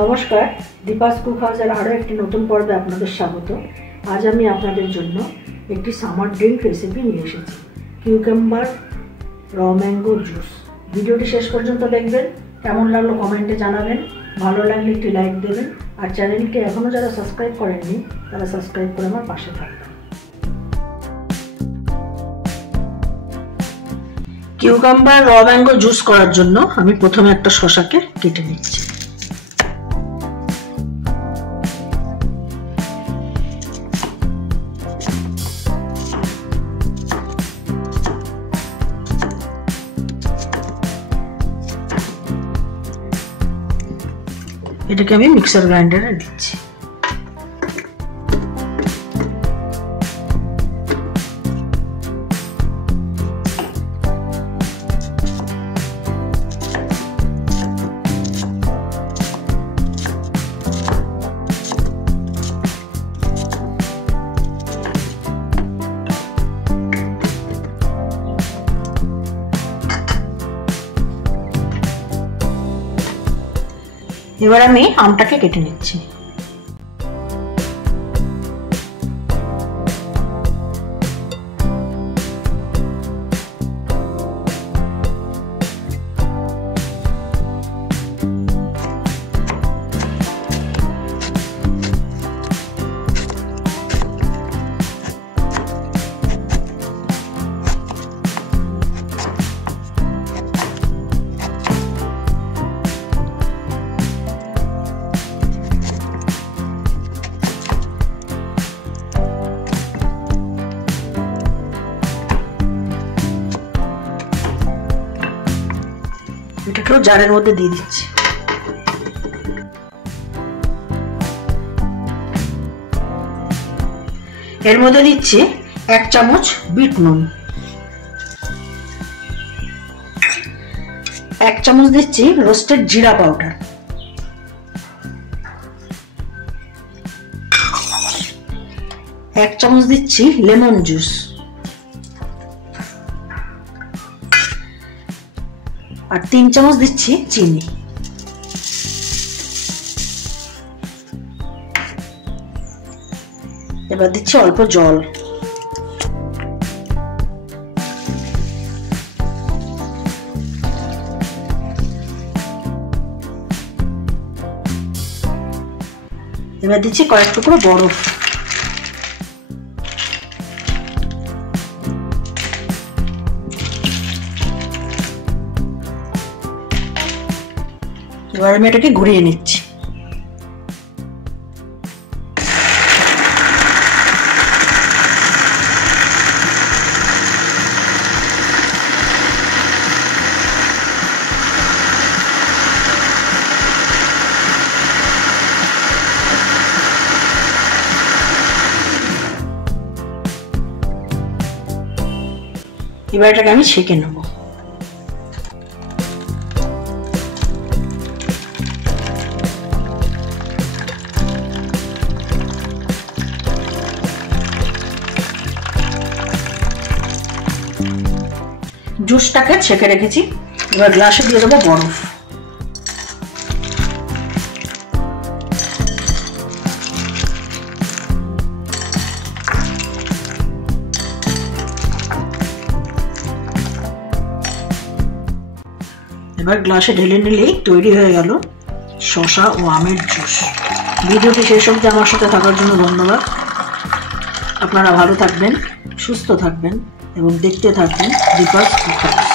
নমস্কার, দীপাস কুক হাউসের আরও একটি নতুন পর্বে আপনাদের স্বাগত। আজ আমি আপনাদের জন্য একটি সামার ড্রিঙ্ক রেসিপি নিয়ে এসেছি, কিউকাম্বার র ম্যাঙ্গো জুস। ভিডিওটি শেষ পর্যন্ত দেখবেন, কেমন লাগলো কমেন্টে জানাবেন, ভালো লাগলে একটি লাইক দেবেন, আর চ্যানেলটি এখনও যারা সাবস্ক্রাইব করেননি তারা সাবস্ক্রাইব করে আমার পাশে থাকবেন। কিউকাম্বার র ম্যাঙ্গো জুস করার জন্য আমি প্রথমে একটা শসাকে কেটে নিচ্ছি। এটাকে আমি মিক্সার গ্রাইন্ডারে দিচ্ছি। এবার আমি আমটাকে কেটে নিচ্ছি। এটাকেও জারের মধ্যে দিয়ে দিচ্ছি। এর মধ্যে দিচ্ছি 1 চামচ বিট নুন, 1 চামচ দিচ্ছি রোস্টেড জিরা পাউডার, 1 চামচ দিচ্ছি লেমন জুস, আর 3 চামচ দিচ্ছি চিনি। এবার দিচ্ছি অল্প জল। এবার দিচ্ছি কয়েক টুকরো বরফ। এবার আমি এটাকে ঘুরিয়ে নিচ্ছি। এবার এটাকে আমি ছেঁকে নেব। জুসটাকে ছেঁকে রেখেছি, এবার গ্লাসে দিয়ে দেবো বরফ। এবার গ্লাসে ঢেলে নিলেই তৈরি হয়ে গেল শসা ও আমের জুস। ভিডিওটি শেষ অবধি আমার সাথে থাকার জন্য ধন্যবাদ। আপনারা ভালো থাকবেন, সুস্থ থাকবেন এবং দেখতে থাকবেন দীপাস কুক হাউস।